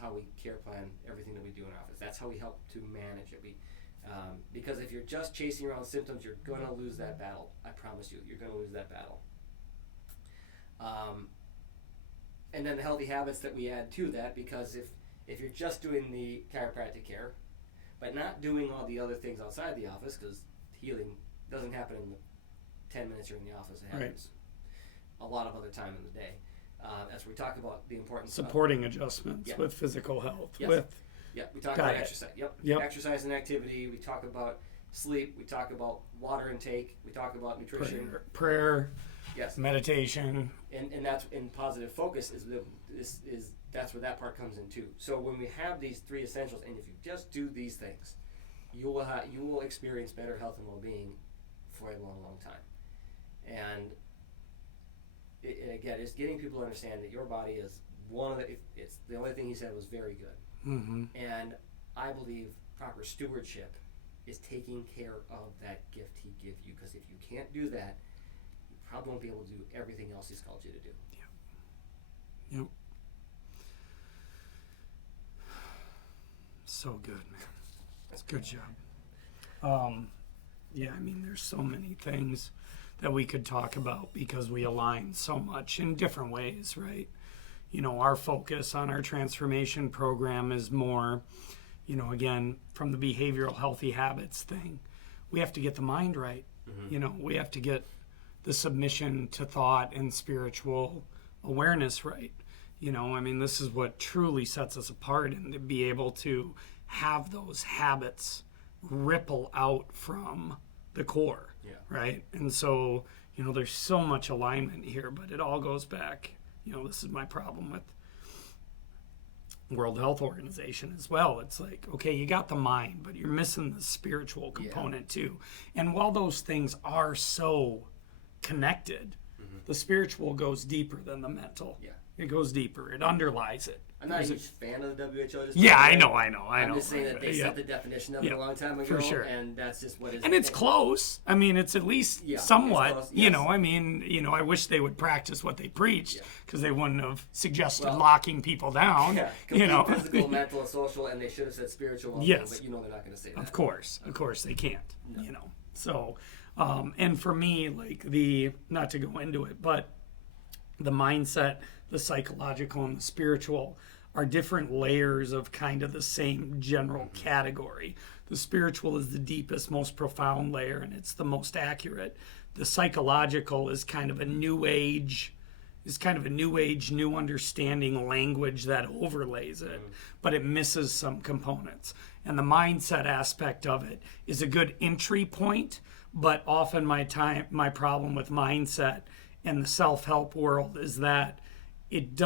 how we care plan everything that we do in our office. That's how we help to manage it. Because if you're just chasing around symptoms, you're going to lose that battle. I promise you, you're going to lose that battle. And then the healthy habits that we add to that, because if you're just doing the chiropractic care, but not doing all the other things outside the office, because healing doesn't happen in the 10 minutes you're in the office. It happens a lot of other time in the day. As we talk about the importance Supporting adjustments with physical health. Yes. We talk about diet. exercise. Yep. Exercise and activity. We talk about sleep. We talk about water intake. We talk about nutrition. Prayer. Yes. Meditation. And that's in positive focus that's where that part comes in too. So when we have these 3 essentials, and if you just do these things, you will experience better health and well-being for a long, long time. And again, it's getting people to understand that your body is it's the only thing he said was very good. Mm-hmm. And I believe proper stewardship is taking care of that gift he gave you, because if you can't do that, you probably won't be able to do everything else he's called you to do. Yep. So good, man. It's a good job. Yeah, I mean, there's so many things that we could talk about because we align so much in different ways, right? You know, our focus on our transformation program is more, you know, again, from the behavioral healthy habits thing. We have to get the mind right. You know, we have to get the submission to thought and spiritual awareness right. You know, I mean, this is what truly sets us apart, and to be able to have those habits ripple out from the core, right? And so, you know, there's so much alignment here, but it all goes back. You know, this is my problem with World Health Organization as well. It's like, okay, you got the mind, but you're missing the spiritual component too. And while those things are so connected, the spiritual goes deeper than the mental. Yeah. It goes deeper. It underlies it. I'm not a huge fan of the WHO. Yeah, I know. I'm just saying that they set the definition of it a long time ago, for sure. and that's just what it is. And it's close. I mean, it's at least somewhat. Close, you know, I mean, you know, I wish they would practice what they preached, because they wouldn't have suggested locking people down. Yeah, you know, physical, mental, and social, and they should have said spiritual. Yes, but you know they're not going to say that. Of course, they can't. No. You know, so and for me, like not to go into it, but the mindset, the psychological, and the spiritual are different layers of kind of the same general category. The spiritual is the deepest, most profound layer, and it's the most accurate. The psychological is kind of a new age, new understanding language that overlays it, but it misses some components. And the mindset aspect of it is a good entry point, but often my problem with mindset and the self-help world is that it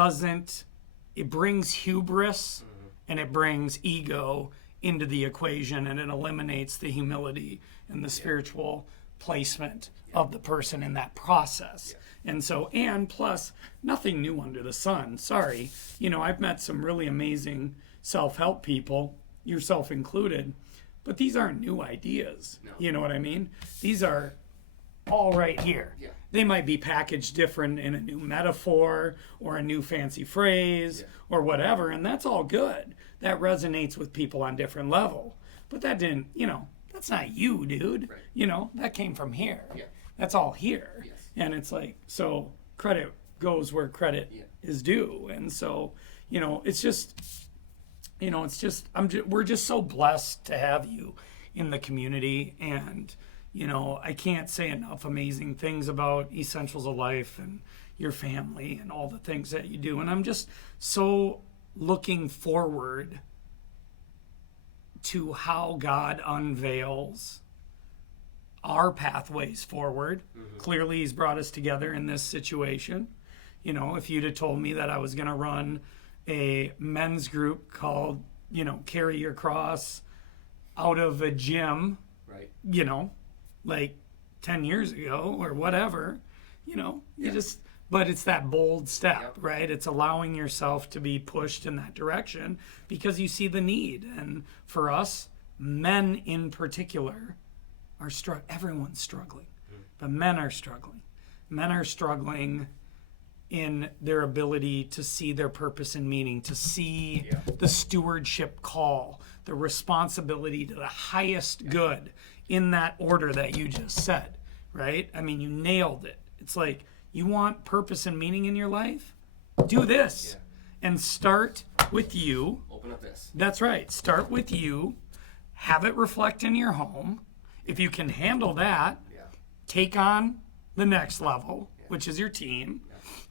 brings hubris and it brings ego into the equation, and it eliminates the humility and the spiritual placement of the person in that process. And so, and plus, nothing new under the sun. Sorry. You know, I've met some really amazing self-help people, yourself included, but these aren't new ideas. No. You know what I mean? These are all right here. Yeah. They might be packaged different in a new metaphor or a new fancy phrase or whatever, and that's all good. That resonates with people on different level. But that didn't, you know, that's not you, dude. Right. You know, that came from here. Yeah. That's all here. Yes. And it's like, so credit goes where credit is due. And so, you know, it's just, you know, we're just so blessed to have you in the community. And you know, I can't say enough amazing things about Essentials of Life and your family and all the things that you do. And I'm just so looking forward to how God unveils our pathways forward. Clearly, He's brought us together in this situation. You know, if you'd have told me that I was going to run a men's group called, you know, Carry Your Cross out of a gym, right? You know, like 10 years ago or whatever, you know, but it's that bold step, right? It's allowing yourself to be pushed in that direction because you see the need. And for us, men in particular are struggling. Everyone's struggling, but men are struggling. Men are struggling in their ability to see their purpose and meaning, to see the stewardship call, the responsibility to the highest good in that order that you just said, right? I mean, you nailed it. It's like, you want purpose and meaning in your life? Do this. And start with you. Open up this. That's right. Start with you. Have it reflect in your home. If you can handle that, take on the next level, which is your team,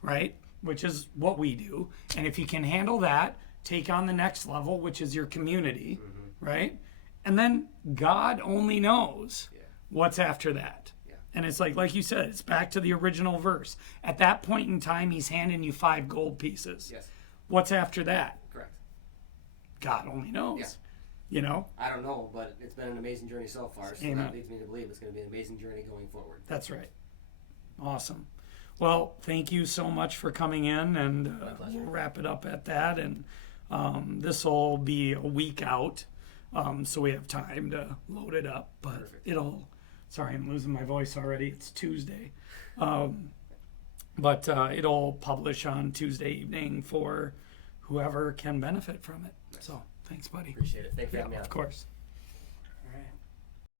right? Which is what we do. And if you can handle that, take on the next level, which is your community, right? And then God only knows what's after that. And it's like you said, it's back to the original verse. At that point in time, He's handing you 5 gold pieces. Yes. What's after that? Correct. God only knows. You know? I don't know, but it's been an amazing journey so far. So that leads me to believe it's going to be an amazing journey going forward. That's right. Awesome. Well, thank you so much for coming in, and we'll wrap it up at that. And this will be a week out. So we have time to load it up, but sorry, I'm losing my voice already. It's Tuesday. But it'll publish on Tuesday evening for whoever can benefit from it. Nice. So thanks, buddy. Appreciate it. Thanks for having me on. Of course.